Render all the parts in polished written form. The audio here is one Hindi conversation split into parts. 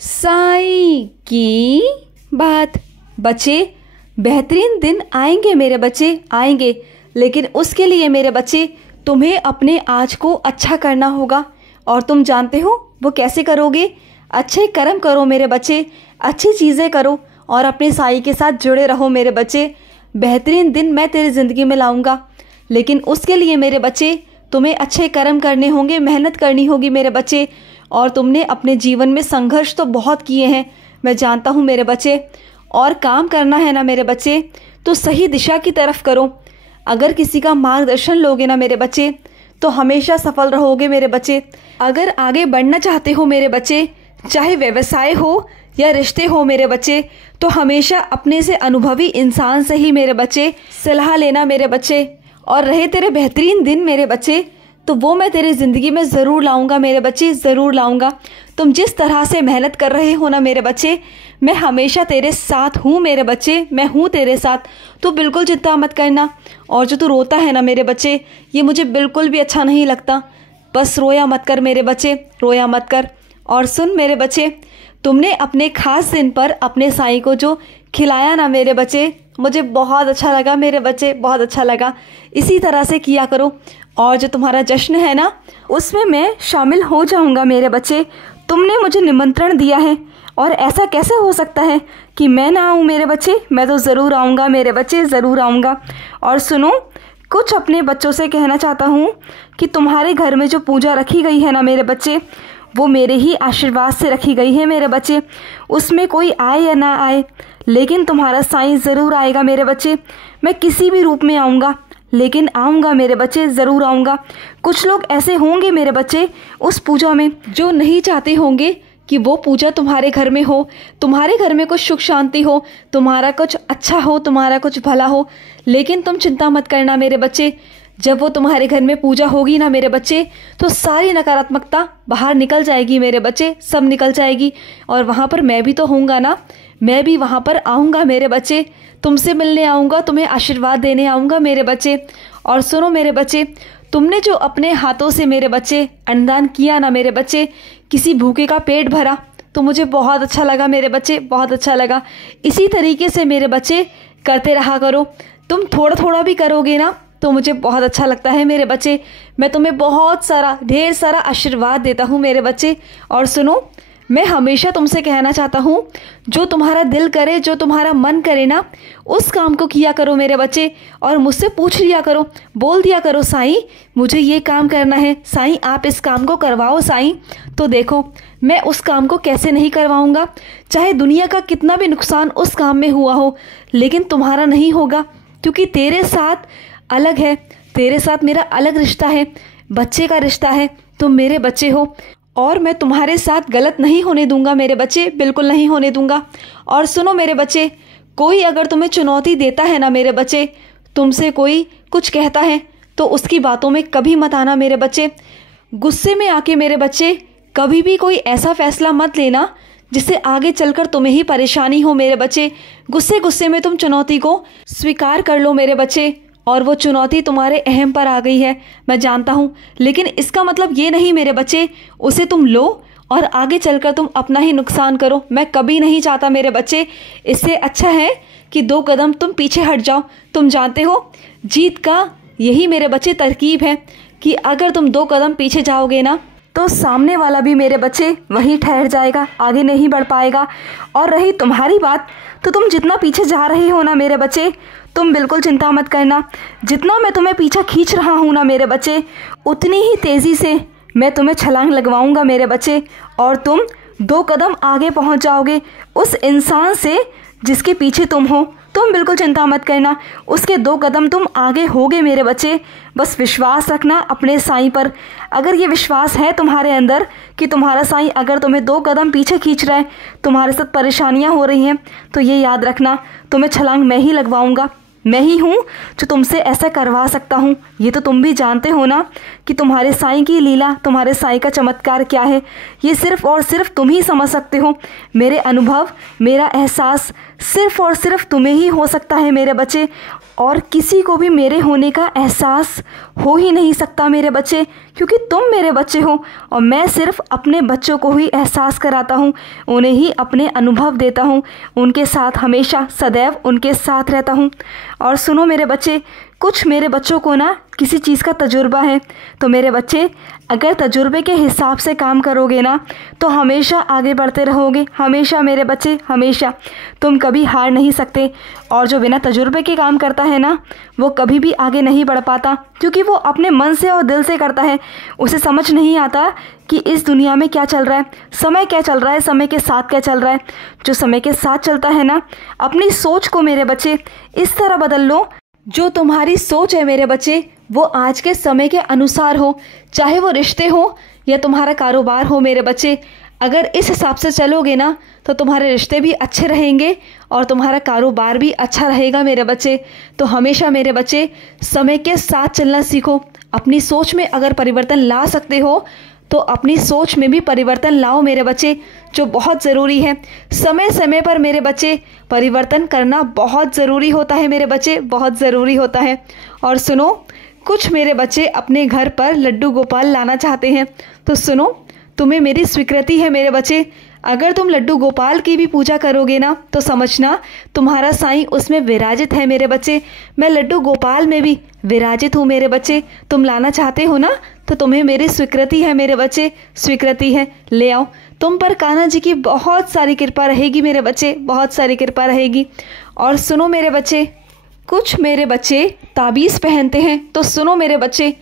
साईं की बात। बच्चे, बेहतरीन दिन आएंगे मेरे बच्चे, आएंगे, लेकिन उसके लिए मेरे बच्चे तुम्हें अपने आज को अच्छा करना होगा। और तुम जानते हो वो कैसे करोगे? अच्छे कर्म करो मेरे बच्चे, अच्छी चीज़ें करो और अपने साईं के साथ जुड़े रहो मेरे बच्चे। बेहतरीन दिन मैं तेरी ज़िंदगी में लाऊंगा, लेकिन उसके लिए मेरे बच्चे तुम्हें अच्छे कर्म करने होंगे, मेहनत करनी होगी मेरे बच्चे। और तुमने अपने जीवन में संघर्ष तो बहुत किए हैं, मैं जानता हूँ मेरे बच्चे। और काम करना है ना मेरे बच्चे, तो सही दिशा की तरफ करो। अगर किसी का मार्गदर्शन लोगे ना मेरे बच्चे, तो हमेशा सफल रहोगे मेरे बच्चे। अगर आगे बढ़ना चाहते हो मेरे बच्चे, चाहे व्यवसाय हो या रिश्ते हो मेरे बच्चे, तो हमेशा अपने से अनुभवी इंसान से ही मेरे बच्चे सलाह लेना मेरे बच्चे। और रहे तेरे बेहतरीन दिन मेरे बच्चे, तो वो मैं तेरी ज़िंदगी में ज़रूर लाऊंगा मेरे बच्चे, ज़रूर लाऊंगा। तुम जिस तरह से मेहनत कर रहे हो ना मेरे बच्चे, मैं हमेशा तेरे साथ हूँ मेरे बच्चे, मैं हूँ तेरे साथ। तो बिल्कुल चिंता मत करना। और जो तू रोता है ना मेरे बच्चे, ये मुझे बिल्कुल भी अच्छा नहीं लगता। बस रोया मत कर मेरे बच्चे, रोया मत कर। और सुन मेरे बच्चे, तुमने अपने खास दिन पर अपने साईं को जो खिलाया ना मेरे बच्चे, मुझे बहुत अच्छा लगा मेरे बच्चे, बहुत अच्छा लगा। इसी तरह से किया करो। और जो तुम्हारा जश्न है ना, उसमें मैं शामिल हो जाऊंगा मेरे बच्चे। तुमने मुझे निमंत्रण दिया है, और ऐसा कैसे हो सकता है कि मैं ना आऊँ मेरे बच्चे? मैं तो ज़रूर आऊँगा मेरे बच्चे, ज़रूर आऊँगा। और सुनो, कुछ अपने बच्चों से कहना चाहता हूँ कि तुम्हारे घर में जो पूजा रखी गई है ना मेरे बच्चे, वो मेरे ही आशीर्वाद से रखी गई है मेरे बच्चे। उसमें कोई आए या ना आए, लेकिन तुम्हारा साईं ज़रूर आएगा मेरे बच्चे। मैं किसी भी रूप में आऊँगा, लेकिन आऊँगा मेरे बच्चे, ज़रूर आऊँगा। कुछ लोग ऐसे होंगे मेरे बच्चे उस पूजा में, जो नहीं चाहते होंगे कि वो पूजा तुम्हारे घर में हो, तुम्हारे घर में कुछ सुख शांति हो, तुम्हारा कुछ अच्छा हो, तुम्हारा कुछ भला हो। लेकिन तुम चिंता मत करना मेरे बच्चे, जब वो तुम्हारे घर में पूजा होगी ना मेरे बच्चे, तो सारी नकारात्मकता बाहर निकल जाएगी मेरे बच्चे, सब निकल जाएगी। और वहाँ पर मैं भी तो होऊंगा ना, मैं भी वहाँ पर आऊँगा मेरे बच्चे, तुमसे मिलने आऊँगा, तुम्हें आशीर्वाद देने आऊँगा मेरे बच्चे। और सुनो मेरे बच्चे, तुमने जो अपने हाथों से मेरे बच्चे अन्नदान किया ना मेरे बच्चे, किसी भूखे का पेट भरा, तो मुझे बहुत अच्छा लगा मेरे बच्चे, बहुत अच्छा लगा। इसी तरीके से मेरे बच्चे करते रहा करो। तुम थोड़ा थोड़ा भी करोगे ना, तो मुझे बहुत अच्छा लगता है मेरे बच्चे। मैं तुम्हें बहुत सारा, ढेर सारा आशीर्वाद देता हूँ मेरे बच्चे। और सुनो, मैं हमेशा तुमसे कहना चाहता हूँ, जो तुम्हारा दिल करे, जो तुम्हारा मन करे ना, उस काम को किया करो मेरे बच्चे। और मुझसे पूछ लिया करो, बोल दिया करो, साईं मुझे ये काम करना है, साईं आप इस काम को करवाओ साईं। तो देखो, मैं उस काम को कैसे नहीं करवाऊँगा, चाहे दुनिया का कितना भी नुकसान उस काम में हुआ हो, लेकिन तुम्हारा नहीं होगा, क्योंकि तेरे साथ अलग है, तेरे साथ मेरा अलग रिश्ता है, बच्चे का रिश्ता है। तुम मेरे बच्चे हो, और मैं तुम्हारे साथ गलत नहीं होने दूंगा मेरे बच्चे, बिल्कुल नहीं होने दूंगा। और सुनो मेरे बच्चे, कोई अगर तुम्हें चुनौती देता है ना मेरे बच्चे, तुमसे कोई कुछ कहता है, तो उसकी बातों में कभी मत आना मेरे बच्चे। गुस्से में आके मेरे बच्चे कभी भी कोई ऐसा फैसला मत लेना जिससे आगे चलकर तुम्हें ही परेशानी हो मेरे बच्चे। गुस्से गुस्से में तुम चुनौती को स्वीकार कर लो मेरे बच्चे। और वो चुनौती तुम्हारे अहम पर आ गई है, मैं जानता हूँ, लेकिन इसका मतलब ये नहीं मेरे बच्चे उसे तुम लो और आगे चलकर तुम अपना ही नुकसान करो। मैं कभी नहीं चाहता मेरे बच्चे। इससे अच्छा है कि 2 कदम तुम पीछे हट जाओ। तुम जानते हो, जीत का यही मेरे बच्चे तरकीब है कि अगर तुम 2 कदम पीछे जाओगे ना, तो सामने वाला भी मेरे बच्चे वहीं ठहर जाएगा, आगे नहीं बढ़ पाएगा। और रही तुम्हारी बात, तो तुम जितना पीछे जा रहे हो ना मेरे बच्चे, तुम बिल्कुल चिंता मत करना। जितना मैं तुम्हें पीछा खींच रहा हूँ ना मेरे बच्चे, उतनी ही तेज़ी से मैं तुम्हें छलांग लगवाऊंगा मेरे बच्चे। और तुम 2 कदम आगे पहुँच जाओगे उस इंसान से जिसके पीछे तुम हो। तुम बिल्कुल चिंता मत करना, उसके 2 कदम तुम आगे होगे मेरे बच्चे। बस विश्वास रखना अपने साईं पर। अगर ये विश्वास है तुम्हारे अंदर कि तुम्हारा साईं अगर तुम्हें 2 कदम पीछे खींच रहा है, तुम्हारे साथ परेशानियां हो रही हैं, तो ये याद रखना, तुम्हें छलांग मैं ही लगवाऊंगा। मैं ही हूँ जो तुमसे ऐसा करवा सकता हूँ। ये तो तुम भी जानते हो ना कि तुम्हारे साईं की लीला, तुम्हारे साईं का चमत्कार क्या है। ये सिर्फ़ और सिर्फ तुम ही समझ सकते हो। मेरे अनुभव, मेरा एहसास सिर्फ़ और सिर्फ तुम्हें ही हो सकता है मेरे बच्चे। और किसी को भी मेरे होने का एहसास हो ही नहीं सकता मेरे बच्चे, क्योंकि तुम मेरे बच्चे हो और मैं सिर्फ अपने बच्चों को ही एहसास कराता हूँ, उन्हें ही अपने अनुभव देता हूँ, उनके साथ हमेशा सदैव उनके साथ रहता हूँ। और सुनो मेरे बच्चे, कुछ मेरे बच्चों को ना किसी चीज़ का तजुर्बा है, तो मेरे बच्चे अगर तजुर्बे के हिसाब से काम करोगे ना तो हमेशा आगे बढ़ते रहोगे, हमेशा मेरे बच्चे, हमेशा। तुम कभी हार नहीं सकते। और जो बिना तजुर्बे के काम करता है ना वो कभी भी आगे नहीं बढ़ पाता, क्योंकि वो अपने मन से और दिल से करता है। उसे समझ नहीं आता कि इस दुनिया में क्या चल रहा है, समय क्या चल रहा है, समय के साथ क्या चल रहा है। जो समय के साथ चलता है ना, अपनी सोच को मेरे बच्चे इस तरह बदल लो, जो तुम्हारी सोच है मेरे बच्चे वो आज के समय के अनुसार हो, चाहे वो रिश्ते हो या तुम्हारा कारोबार हो मेरे बच्चे। अगर इस हिसाब से चलोगे ना तो तुम्हारे रिश्ते भी अच्छे रहेंगे और तुम्हारा कारोबार भी अच्छा रहेगा मेरे बच्चे। तो हमेशा मेरे बच्चे समय के साथ चलना सीखो। अपनी सोच में अगर परिवर्तन ला सकते हो तो अपनी सोच में भी परिवर्तन लाओ मेरे बच्चे, जो बहुत ज़रूरी है। समय समय पर मेरे बच्चे परिवर्तन करना बहुत ज़रूरी होता है मेरे बच्चे, बहुत ज़रूरी होता है। और सुनो, कुछ मेरे बच्चे अपने घर पर लड्डू गोपाल लाना चाहते हैं, तो सुनो, तुम्हें मेरी स्वीकृति है मेरे बच्चे। अगर तुम लड्डू गोपाल की भी पूजा करोगे ना तो समझना तुम्हारा साईं उसमें विराजित है मेरे बच्चे। मैं लड्डू गोपाल में भी विराजित हूँ मेरे बच्चे। तुम लाना चाहते हो ना तो तुम्हें मेरी स्वीकृति है मेरे बच्चे, स्वीकृति है, ले आओ। तुम पर कान्हा जी की बहुत सारी कृपा रहेगी मेरे बच्चे, बहुत सारी कृपा रहेगी। और सुनो मेरे बच्चे, कुछ मेरे बच्चे ताबीज़ पहनते हैं, तो सुनो मेरे बच्चे,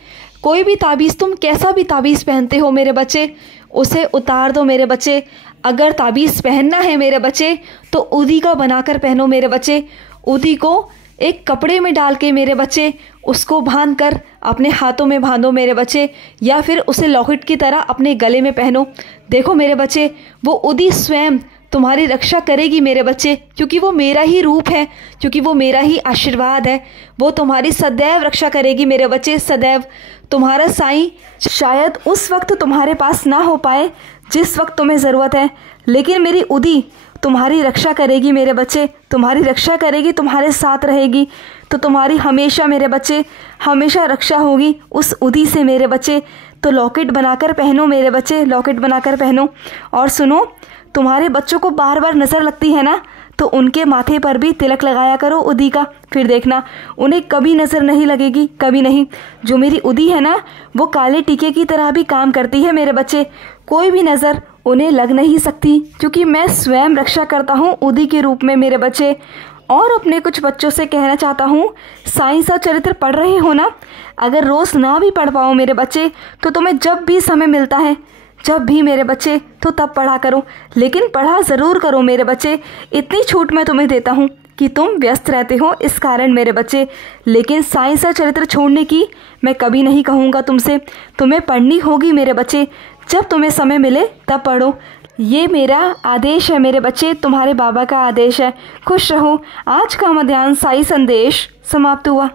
कोई भी ताबीज़, तुम कैसा भी ताबीज़ पहनते हो मेरे बच्चे, उसे उतार दो मेरे बच्चे। अगर ताबीज़ पहनना है मेरे बच्चे तो ऊदी का बनाकर पहनो मेरे बच्चे। ऊदी को एक कपड़े में डाल के मेरे बच्चे उसको बांध कर अपने हाथों में बांधो मेरे बच्चे, या फिर उसे लॉकेट की तरह अपने गले में पहनो। देखो मेरे बच्चे, वो ऊदी स्वयं तुम्हारी रक्षा करेगी मेरे बच्चे, क्योंकि वो मेरा ही रूप है, क्योंकि वो मेरा ही आशीर्वाद है। वो तुम्हारी सदैव रक्षा करेगी मेरे बच्चे, सदैव। तुम्हारा साईं शायद उस वक्त तुम्हारे पास ना हो पाए जिस वक्त तुम्हें ज़रूरत है, लेकिन मेरी ऊदी तुम्हारी रक्षा करेगी मेरे बच्चे, तुम्हारी रक्षा करेगी, तुम्हारे साथ रहेगी। तो तुम्हारी हमेशा मेरे बच्चे, हमेशा रक्षा होगी उस ऊदी से मेरे बच्चे। तो लॉकेट बनाकर पहनो मेरे बच्चे, लॉकेट बनाकर पहनो। और सुनो, तुम्हारे बच्चों को बार बार नज़र लगती है ना तो उनके माथे पर भी तिलक लगाया करो ऊदी का, फिर देखना उन्हें कभी नज़र नहीं लगेगी, कभी नहीं। जो मेरी ऊदी है ना वो काले टीके की तरह भी काम करती है मेरे बच्चे, कोई भी नज़र उन्हें लग नहीं सकती, क्योंकि मैं स्वयं रक्षा करता हूँ ऊदी के रूप में मेरे बच्चे। और अपने कुछ बच्चों से कहना चाहता हूँ, साइंस और चरित्र पढ़ रहे हो ना, अगर रोज़ ना भी पढ़ पाओ मेरे बच्चे तो तुम्हें जब भी समय मिलता है, जब भी मेरे बच्चे, तो तब पढ़ा करो, लेकिन पढ़ा ज़रूर करो मेरे बच्चे। इतनी छूट मैं तुम्हें देता हूँ कि तुम व्यस्त रहते हो इस कारण मेरे बच्चे, लेकिन साइंस और चरित्र छोड़ने की मैं कभी नहीं कहूँगा तुमसे। तुम्हें पढ़नी होगी मेरे बच्चे, जब तुम्हें समय मिले तब पढ़ो। ये मेरा आदेश है मेरे बच्चे, तुम्हारे बाबा का आदेश है। खुश रहो। आज का मध्याह्न साई संदेश समाप्त हुआ।